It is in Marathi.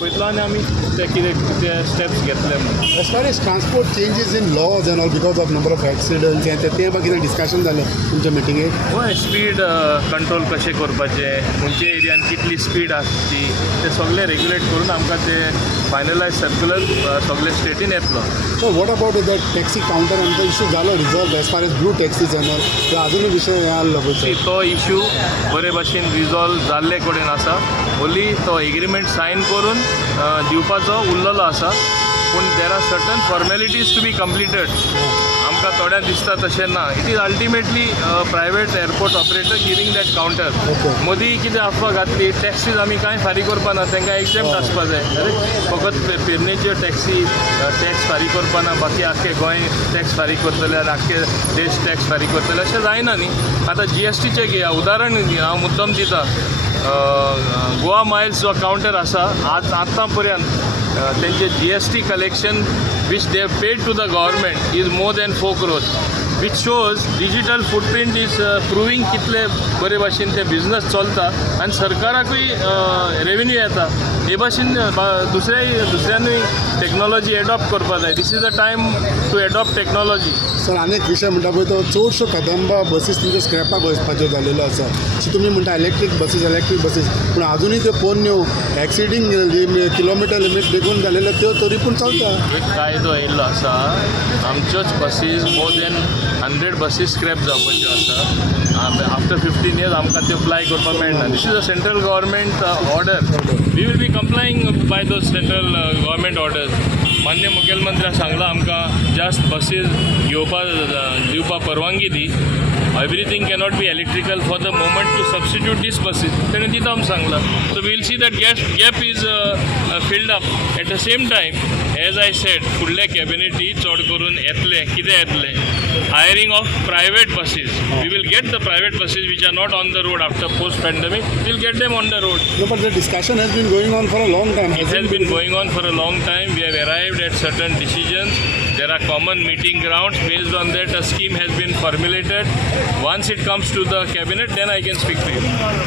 पळयतलो आनी आमी ते कितें स्टेप्स घेतले म्हणून. As far as transport changes in laws and all because of number of accidents and ते कितें डिस्कशन जालें तुमच्या मिटिंगेक? हय, स्पीड कंट्रोल कशें करपाचें, खंयच्या एरियान कितली स्पीड आसची ते सगळें रेग्युलेट करून आमकां ते फायनलायज सर्क्युलर सगळे स्टेटीन येतलो. So what about that taxi counter आमचो इश्यू जालो resolve as far as blue taxis and all तो अजूनय विशय हे आसलो पळय. तो इश्यू बरे भाशेन रिजॉल्व जाल्ले कडेन आसा. ओली तो एग्रीमेंट सायन करून दिवपाचो उरलेलो आसा. पूण there are certain formalities to be completed. आमकां थोड्यांक दिसता तशें ना. It is ultimately private airport operator giving that counter. मदीं कितें अफवा घातली टॅक्सीज आमी कांय फारीक करपाना, तांकां एक्झेम्प्ट आसपा जाय. फकत पेरणेच्यो टॅक्स फारीक करपाना, बाकी आख्खें गोंय टॅक्स फारीक करतले आनी आख्खे देश टॅक्स फारीक करतले अशें जायना न्ही. आतां GSTचें घेया उदाहरण घेया, हांव मुद्दम दिता. गोवा मायल्स जो कावंटर आसा आतां पर्यंत तेंचे GST collection which they have paid to the government is more than 4 crores, which shows digital footprint is proving कितले बरे भाशेन ते बिझनस चलता आनी सरकाराकूय रेवेन्यू येता. हे भाशेन दुसऱ्यांनी टेक्नॉलॉजी एडॉप्ट करपा जाय. This is a time to adopt technology. Sir आनी एक विशय म्हणटा पळय तो चडश्यो कदंबा बसीस तुमच्या स्क्रॅपाक वचपाच्यो जाल्लेलो आसा. तुमी म्हणटा इलेक्ट्रीक बसीस पूण अजूनय त्यो पोरण्यो एक्सिडींग किलोमिटर लिमीट देखून जाल्लेल्यो त्यो तरी पूण चलता. एक कायदो येयल्लो आसा. आमच्योच बसीस मोर दॅन 100 बसीस स्क्रॅप जावपाच्यो आसा. आफ्टर 15 years आमकां त्यो अप्लाय करपाक मेळना. This is a central government order. We will be complying by those central government orders. मान्य मुखेलमंत्र्यान सांगलां आमकां जास्त बसीस दिवपाक परवानगी दी. Everything cannot be electrical for the moment to substitute this बसीस. तेणें दिता आमकां सांगलां. So will see that gap is filled up. At the same time as I said फुडले कॅबिनेटी चड करून येतले. कितें येतले? Hiring of private buses. We will get the private buses which are not on the road after post pandemic. We'll get them on the road. No, but the discussion has been going on for a long time. It has been going on for a long time. We have arrived at certain decisions. There are common meeting grounds. Based on that, a scheme has been formulated. Once it comes to the cabinet, then I can speak to you.